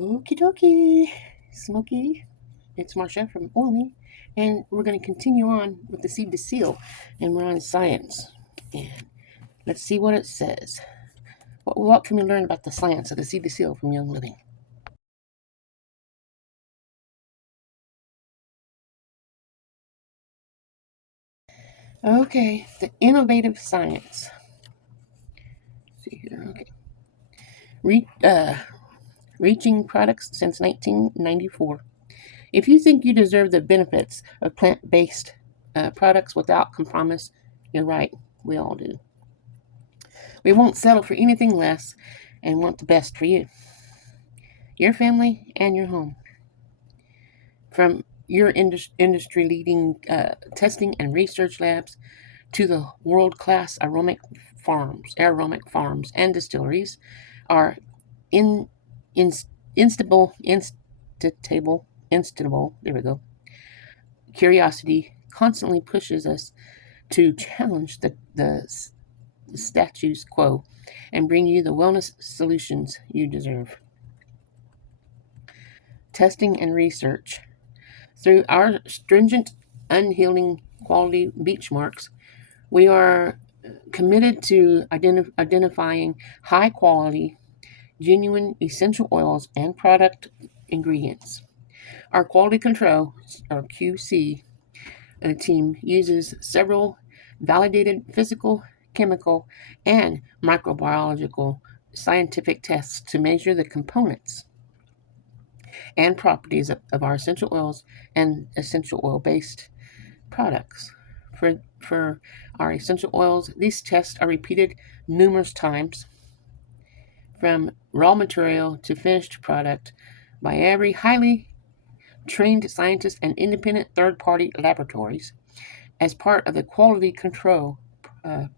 Okie dokie, Smokey. It's Marsha from Oily, and we're going to continue on with the seed to seal, and we're on science. And let's see what it says. What can we learn about the science of the seed to seal from Young Living? Okay, the innovative science. Let's see here, okay. Reaching products since 1994. If you think you deserve the benefits of plant-based products without compromise, you're right. We all do. We won't settle for anything less and want the best for you, your family, and your home. From your industry-leading testing and research labs to the world-class aromatic farms and distilleries, our in, in, instable, there we go, curiosity constantly pushes us to challenge the status quo and bring you the wellness solutions you deserve. Testing and research. Through our stringent, unyielding quality benchmarks, we are committed to identifying high quality, genuine essential oils and product ingredients. Our quality control, or QC, team uses several validated physical, chemical, and microbiological scientific tests to measure the components and properties of our essential oils and essential oil based products. For our essential oils, these tests are repeated numerous times from raw material to finished product by every highly trained scientist and independent third party laboratories as part of the quality control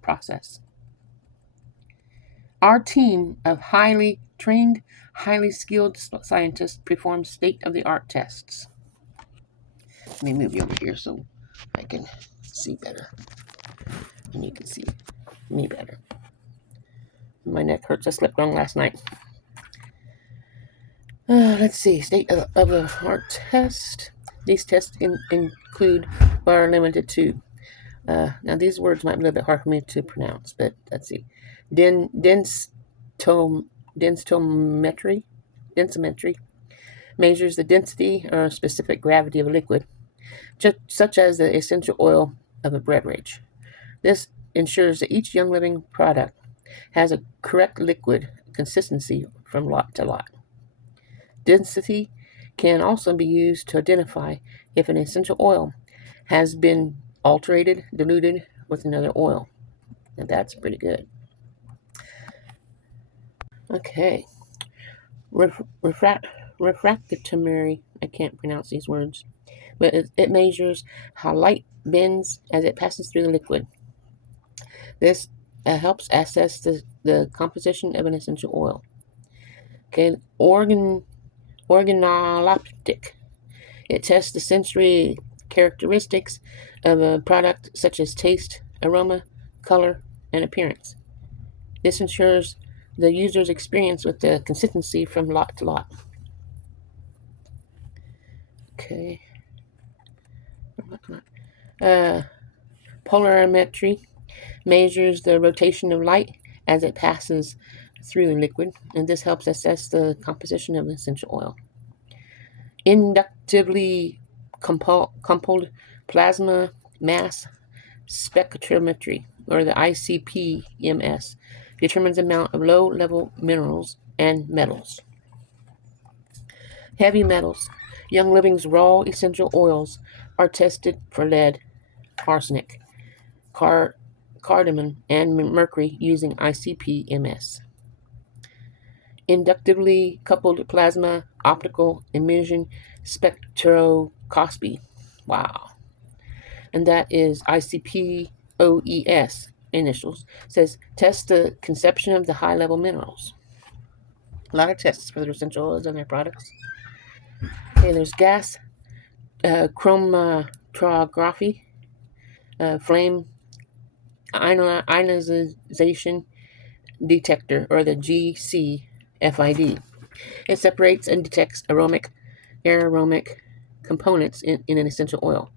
process. Our team of highly trained, highly skilled scientists performs state of the art tests. Let me move you over here so I can see better. And you can see me better. My neck hurts. I slept wrong last night. Let's see. State of the art test. These tests include, but are limited to. Now, these words might be a little bit hard for me to pronounce, but let's see. Densimetry measures the density or specific gravity of a liquid, such as the essential oil of a beverage. This ensures that each Young Living product has a correct liquid consistency from lot to lot. Density can also be used to identify if an essential oil has been alterated, diluted with another oil. Now that's pretty good. Okay. Refractometry, I can't pronounce these words, but it measures how light bends as it passes through the liquid. This helps assess the composition of an essential oil. Okay, organoleptic. It tests the sensory characteristics of a product such as taste, aroma, color, and appearance. This ensures the user's experience with the consistency from lot to lot. Okay. Polarimetry measures the rotation of light as it passes through the liquid, and this helps assess the composition of essential oil. Inductively coupled plasma mass spectrometry, or the ICP-MS, determines the amount of low-level minerals and metals. Heavy metals. Young Living's raw essential oils are tested for lead, arsenic, cardamom, and mercury using ICP-MS. Inductively coupled plasma optical emission spectroscopy. Wow. And that is ICP-OES initials. Says test the conception of the high-level minerals. A lot of tests for their essential oils and their products. Okay, there's gas chromatography, flame ionization detector, or the GCFID. It separates and detects aromatic components in an essential oil.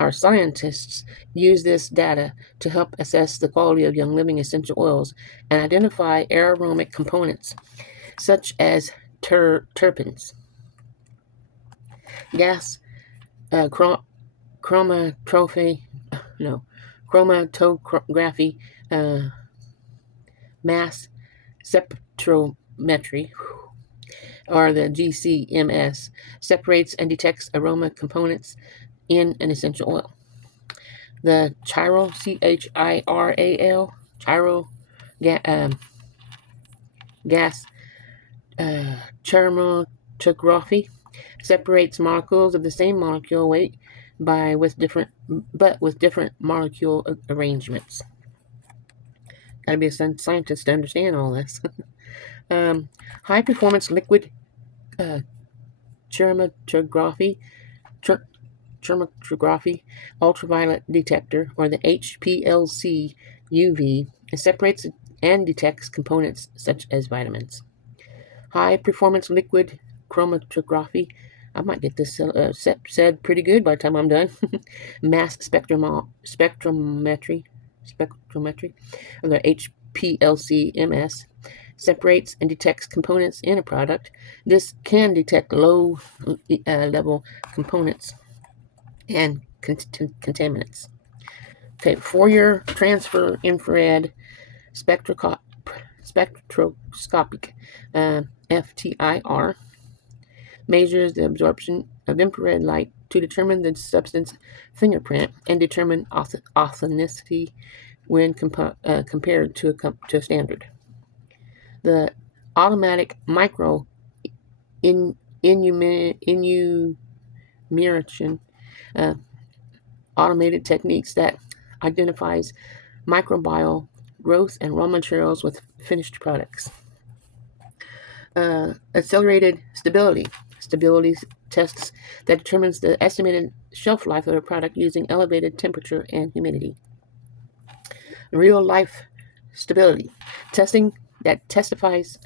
Our scientists use this data to help assess the quality of young living essential oils and identify aromatic components such as terpenes, gas, chromatography, no, chromatography, mass spectrometry, or the GCMS, separates and detects aroma components in an essential oil. The chiral, CHIRAL, chiral gas chromatography separates molecules of the same molecule weight with different molecule arrangements. Gotta be a scientist to understand all this. High performance liquid chromatography ultraviolet detector, or the HPLC UV, separates and detects components such as vitamins. High performance liquid chromatography, I might get this said pretty good by the time I'm done. Mass spectrometry, or the HPLC-MS, separates and detects components in a product. This can detect low level components and contaminants. Okay, Fourier transfer infrared spectroscopic, FTIR, measures the absorption of infrared light to determine the substance fingerprint and determine authenticity when compared to a standard. The automatic micro enumeration automated techniques that identifies microbial growth and raw materials with finished products. Accelerated stability tests that determines the estimated shelf life of a product using elevated temperature and humidity. Real life stability testing that verifies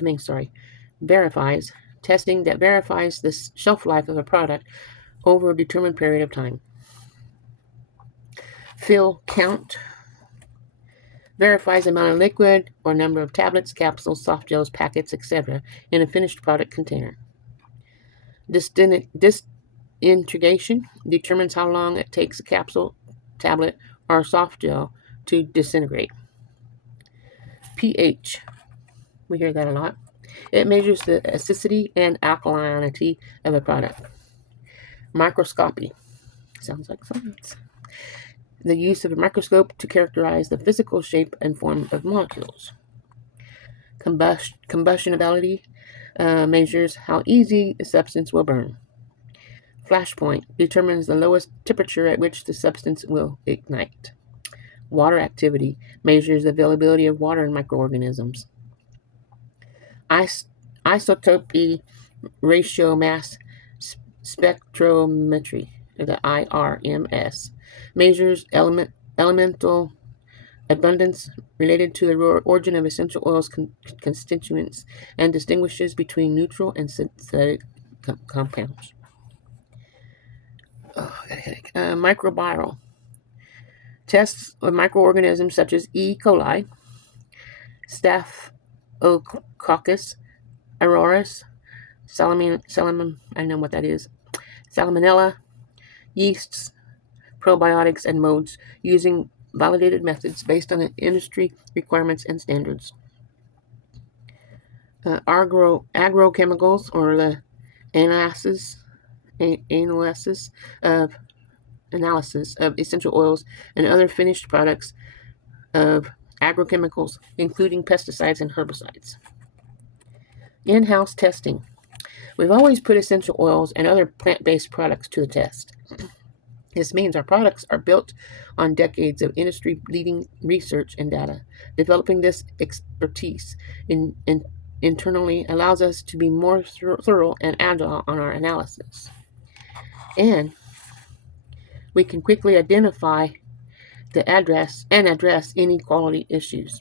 the shelf life of a product over a determined period of time. Fill count verifies the amount of liquid or number of tablets, capsules, soft gels, packets, etc. in a finished product container. Disintegration determines how long it takes a capsule, tablet, or soft gel to disintegrate. pH, we hear that a lot. It measures the acidity and alkalinity of a product. Microscopy, sounds like science. The use of a microscope to characterize the physical shape and form of molecules. Combustionability measures how easy a substance will burn. Flashpoint determines the lowest temperature at which the substance will ignite. Water activity measures the availability of water in microorganisms. Isotopy ratio mass spectrometry, the IRMS, measures elemental abundance related to the origin of essential oils constituents and distinguishes between neutral and synthetic compounds. I got a headache. Microbial tests of microorganisms such as E. coli, Staphylococcus aureus, I know what that is, salmonella, yeasts, probiotics, and modes, using validated methods based on industry requirements and standards. Agrochemicals, or the analysis of essential oils and other finished products of agrochemicals, including pesticides and herbicides. In-house testing. We've always put essential oils and other plant-based products to the test. This means our products are built on decades of industry-leading research and data. Developing this expertise internally allows us to be more thorough and agile on our analysis. And we can quickly identify address any quality issues.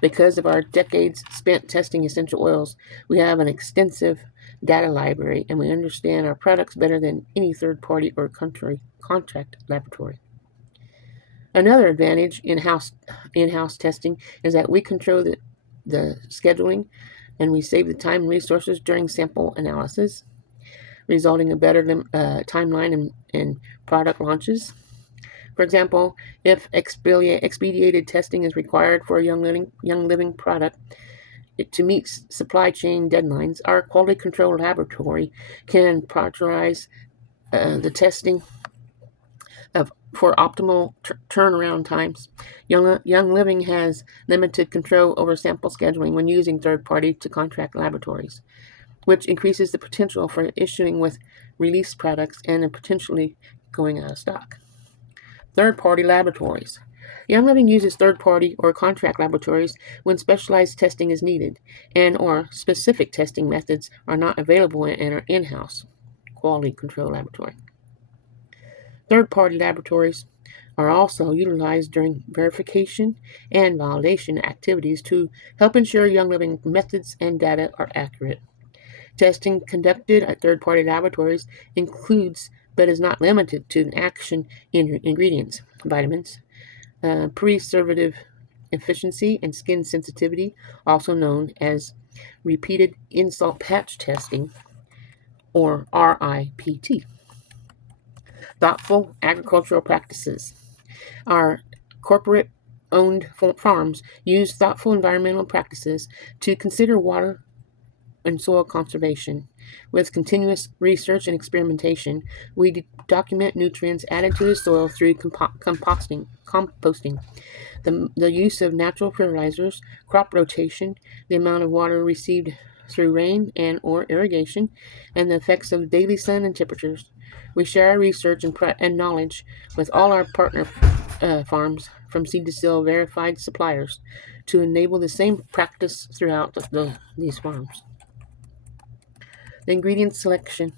Because of our decades spent testing essential oils, we have an extensive data library, and we understand our products better than any third party or country contract laboratory. Another advantage in-house testing is that we control the scheduling, and we save the time and resources during sample analysis, resulting in better timeline and product launches. For example, if expedited testing is required for a young living product to meet supply chain deadlines, our quality control laboratory can prioritize the testing for optimal turnaround times. Young Living has limited control over sample scheduling when using third-party to contract laboratories, which increases the potential for issuing with release products and potentially going out of stock. Third-party laboratories. Young Living uses third-party or contract laboratories when specialized testing is needed and or specific testing methods are not available in our in-house quality control laboratory. Third-party laboratories are also utilized during verification and validation activities to help ensure Young Living methods and data are accurate. Testing conducted at third-party laboratories includes, but is not limited to, action ingredients, vitamins, preservative efficiency, and skin sensitivity, also known as repeated insult patch testing, or RIPT. Thoughtful agricultural practices. Our corporate-owned farms use thoughtful environmental practices to consider water and soil conservation. With continuous research and experimentation, we document nutrients added to the soil through composting, the use of natural fertilizers, crop rotation, the amount of water received through rain and or irrigation, and the effects of daily sun and temperatures. We share our research and knowledge with all our partner farms, from seed to sale verified suppliers, to enable the same practice throughout these farms. The ingredient selection.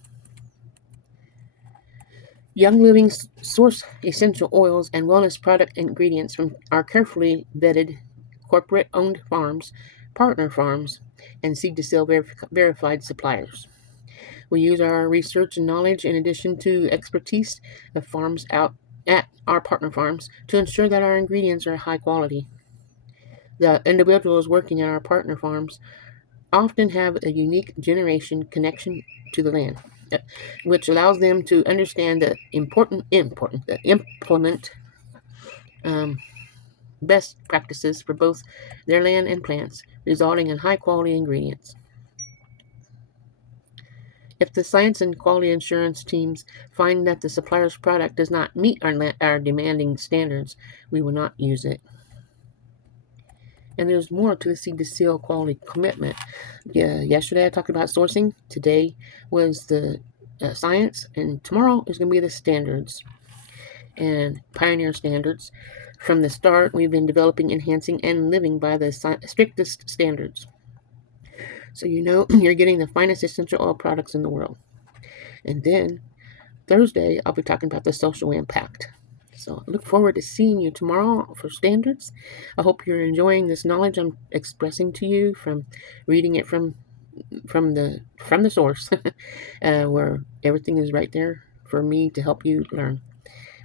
Young Living source essential oils and wellness product ingredients from our carefully vetted corporate-owned farms, partner farms, and seed-to-sale verified suppliers. We use our research and knowledge in addition to expertise of farms out at our partner farms to ensure that our ingredients are high quality. The individuals working at our partner farms often have a unique generation connection to the land, which allows them to understand the implement best practices for both their land and plants, resulting in high quality ingredients. If the science and quality assurance teams find that the supplier's product does not meet our demanding standards, we will not use it. And there's more to the seed to seal quality commitment. Yesterday I talked about sourcing. Today was the science, and tomorrow is going to be the standards and pioneer standards. From the start, we've been developing, enhancing, and living by the strictest standards. So you're getting the finest essential oil products in the world. And then Thursday, I'll be talking about the social impact. So I look forward to seeing you tomorrow for standards. I hope you're enjoying this knowledge I'm expressing to you from reading it from the source, where everything is right there for me to help you learn.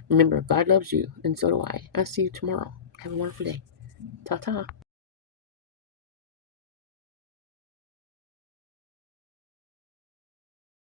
Remember, God loves you, and so do I. I'll see you tomorrow. Have a wonderful day. Ta-ta.